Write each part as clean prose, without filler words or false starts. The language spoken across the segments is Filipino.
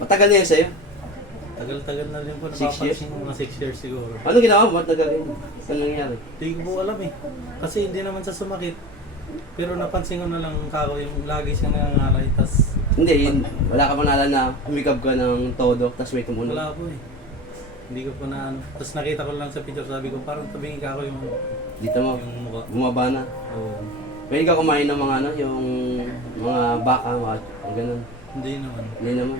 Matagal na yan sa'yo. Tagal-tagal na rin po. 6 years? Napapansin ko mga 6 years siguro. Ano ginawa mo? Ba't nagaling? Ano nangyari? Hindi ko po alam eh. Kasi hindi naman sa sumakit. Pero napansin ko na lang kako yung lagi siyang nangangalay. Tas Hindi, yun, wala ka pang naalala na humikab ka ng todo, tapos may tumunog. wala po eh. Hindi ko po na ano. Tapos nakita ko lang sa picture, sabi ko parang tabingin kako yung Dito mo, mukha. bumaba na. Oo. Pwede ka kumain ng mga ano, yung mga baka, mga ganun. Hindi naman. Hindi naman.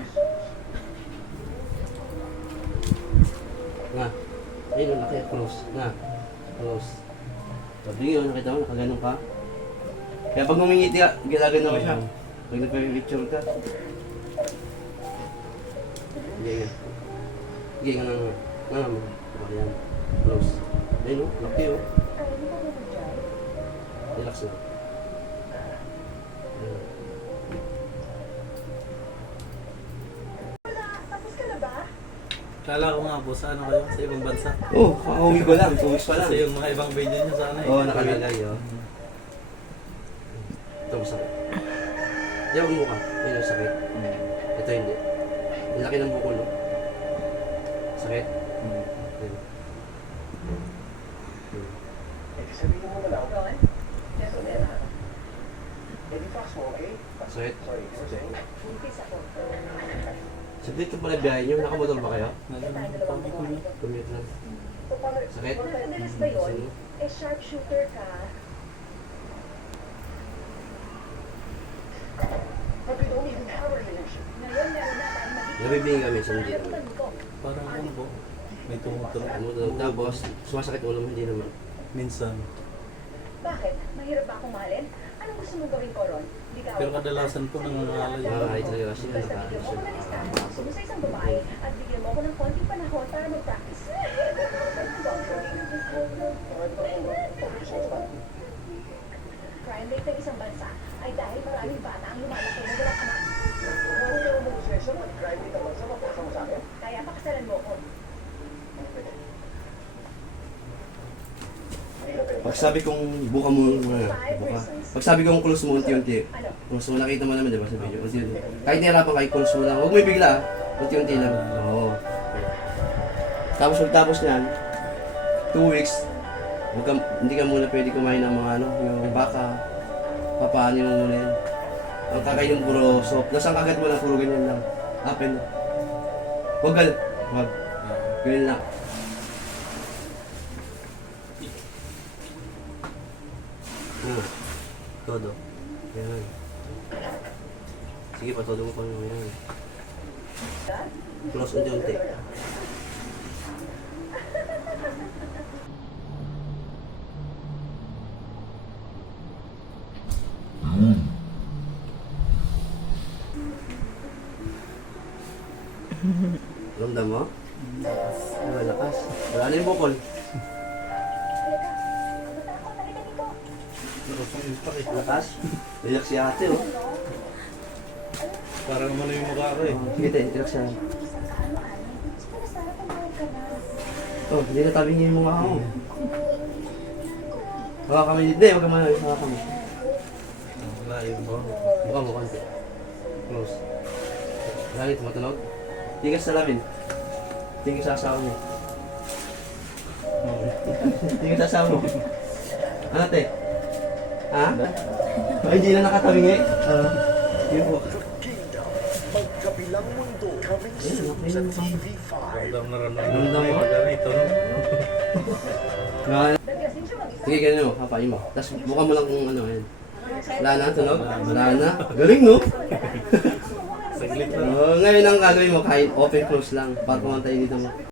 Nga. Ayun, laki, close. Nga. Close. Sabi yun, nakita mo, nakaganon ka. Kaya pag humingiti ka, ginagano ka siya. Pag nagpa-picture ka. Hindi nga. Hindi nga nga. Nga mo. Ayan. Close. Ayun, laki oh. Relax lang. Ayun. Kala ko nga po, sa ano kayo? Sa ibang bansa. Oh, kakauwi ko lang. 2 weeks pa lang. Kasi yung mga ibang video nyo sana eh. Oo, nakalagay oh. Ito masakit. Di ba mukha? Yun yung sakit. Ito hindi. Ang laki ng bukol oh. Sakit. Ayun. Sakit. Saglit yung pala biyahe nyo. Nakamotor ba kayo? Commute lang. Sakit? Madalas ba yun? Sino? Eh, sharpshooter ka. Ngayon, meron na tayong magiging Nabibigyan kami sa hindi naman. Parang ano po, may tumutunog. Tumutunog. Tapos, sumasakit ulo mo, hindi naman. Minsan. Bakit? Mahirap ba akong mahalin? Anong gusto mong gawin ko ron? Ligawan Pero ko? kadalasan po nangangalay. Nakakain talaga kasi yun. Basta bigyan mo ako ng listahan mo sa isang babae at bigyan mo ako ng konting panahon para mag-practice. Crime rate ng isang bansa ay dahil maraming bata ang lumalaki na walang ama. Kaya pakasalan mo ako. Pag sabi kong buka mo muna, buka. Pag sabi kong close mo unti-unti, Ano? close mo, nakita mo naman diba sa video, unti-unti. Kahit nahirapan kayo, close mo lang. Huwag mo ibigla ah. Unti-unti lang. Oo. Tapos pagtapos niyan, 2 weeks, hindi ka muna pwede kumain ng mga ano, yung baka, papaano mo muna yan. Ang kakain yung puro soap. Nasang kagat mo lang, puro ganyan lang. Apple. Huwag ganun. Huwag. Ganyan lang. Todo. Yan. Sige pa, todo mo pa naman yan. Close unti-unti. Ramdam mo? Ay, malakas. Wala na yung bukol. Lakas. Iyak si ate oh. Parang ano yung mukha ko eh. Sige tayo, iyak siya. Oh, hindi na tabi niya yung mukha ko. Hawa kami dito eh, huwag ka man. Hawa kami. Wala yun po. Mukha mo konti. Close. Lagi tumatunog. Tingin ka sa lamin. Tingin sa asawa mo. Tingin sa asawa mo. Ano te? Ha? Ay, hindi na nakatabingi. Yun po. Magkabilang mundo, coming Ayun, soon okay sa na naman. TV5. Ramdam na ramdam. Ramdam mo? Ito no? Nagkasing siya mag-isa. Sige, ganyan mo. Kapain mo. Tapos buka mo lang kung ano yan. Wala na, tunog? Wala na. Galing, no? Saglit lang. Ngayon ang gagawin mo, kahit open close lang. Para kumantayin dito mo.